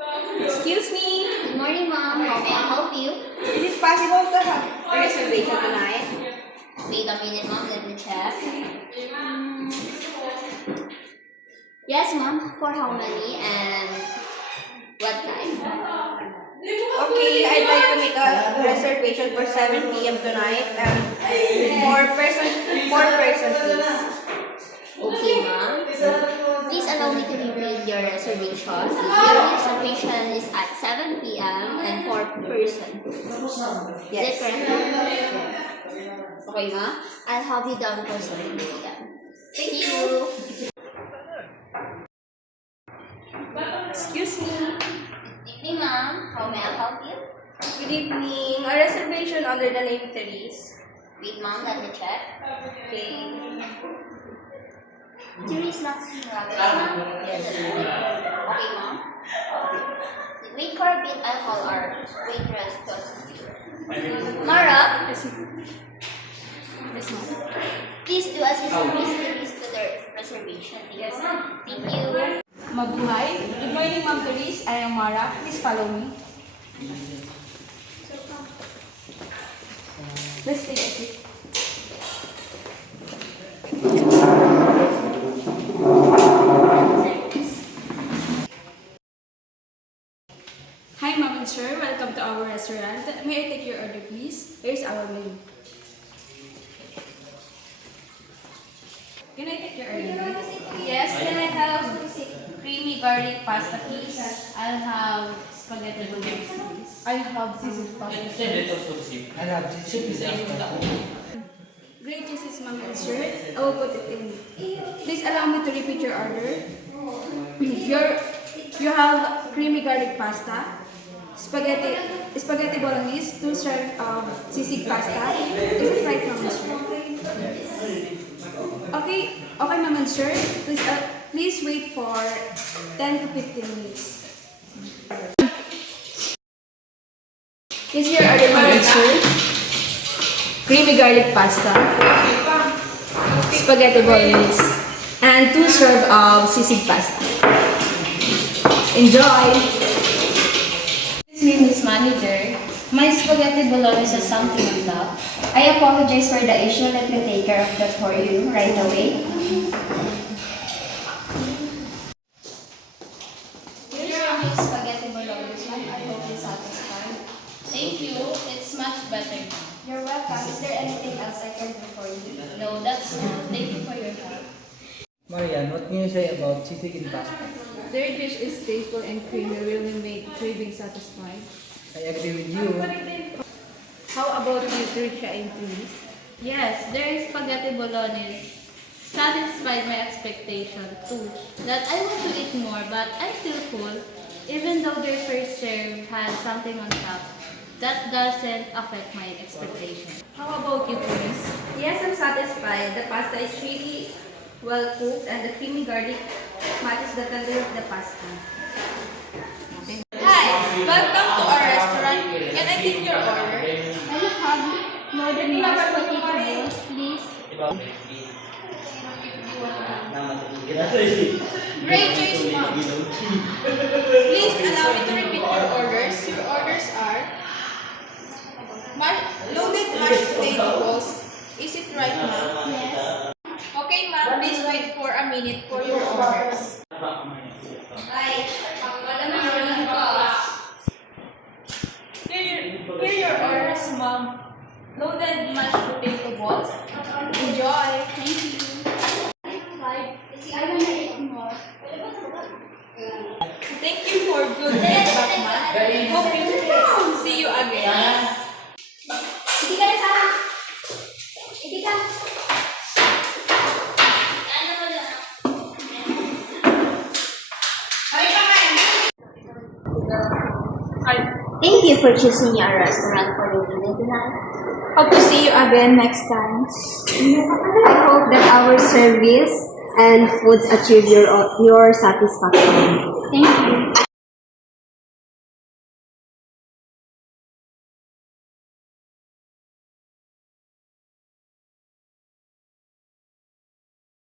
Excuse me. Good morning, ma'am. How may I help you? Is it possible to have a reservation tonight? Wait a minute, ma'am. Let me check. Yes, ma'am. For how many and what time? Okay, I'd like to make a reservation for 7 p.m. tonight and four person please. Okay, ma'am. Please allow me to read your reservation. Your reservation is at 7 p.m. and 4 person. Is it correct? Okay, ma'am. I'll have you down for 7 p.m. See you. Excuse me. Good evening, ma'am. How may I help you? Good evening. A reservation under the name Therese. Wait, ma'am. Let me check. Okay. Therese Maxine Roberts, ma'am? Yes. Okay, ma'am. Wait for a bit. I'll call our waitress to assist you. Mara? Yes, ma'am. Please do assist Miss Therese to the reservation. Yes, ma'am. Thank you. Mabuhay. Good morning, Ma'am Therese. I am Mara. Please follow me. Let's take a seat. Hi, Ma'am and Sir. Welcome to our restaurant. May I take your order, please? Here's our menu. Can I take your order, please? Yes, can I have creamy garlic pasta, please? I'll have spaghetti bolognese, please. I have seasoned pasta. Great juices, Ma'am and Sir. I will put it in. Please allow me to repeat your order. You have creamy garlic pasta, spaghetti bolognese, 2 serve of sisig pasta. Is it right, Ma'am and Sir? Okay, Ma'am and Sir. Please wait for 10 to 15 minutes. Is your order, Ma'am and Sir? Creamy garlic pasta, spaghetti bolognese, and 2 serve of sisig pasta. Enjoy! Excuse me, Miss Manager. My spaghetti bolognese has something on top. I apologize for the issue. Let me take care of that for you right away. Here's your spaghetti bolognese, ma'am. I hope you're satisfied. Thank you. It's much better now. You're welcome. Is there anything else I can do for you? No, that's all. Thank you for your help. Marian, what can you say about sisig and pasta? Their dish is tasteful and creamy, really make craving satisfied. I agree with you. How about you, Trisha and Therese? Yes, their spaghetti bolognese satisfied my expectation too. That I want to eat more, but I'm still full. Even though their first serve had something on top, that doesn't affect my expectation. How about you, Therese? Yes, I'm satisfied. The pasta is really well cooked and the creamy garlic matches the texture of the pasta. Hi, welcome to our restaurant. Can I take your order? I have more than one spaghetti bowls, please. Great choice, ma'am. Please allow me to repeat your orders. Your orders are loaded mashed potato balls. Is it right, ma'am? Yes. Okay, ma'am. Please wait for a minute for your orders. Here your orders, ma'am. Loaded mashed potato balls. Enjoy. Thank you. I want to eat more. Thank you for good feedback, ma'am. Hope you see you again. Thank you for choosing our restaurant for your dinner tonight. Hope to see you again next time. I hope that our service and foods achieve your satisfaction. Thank you.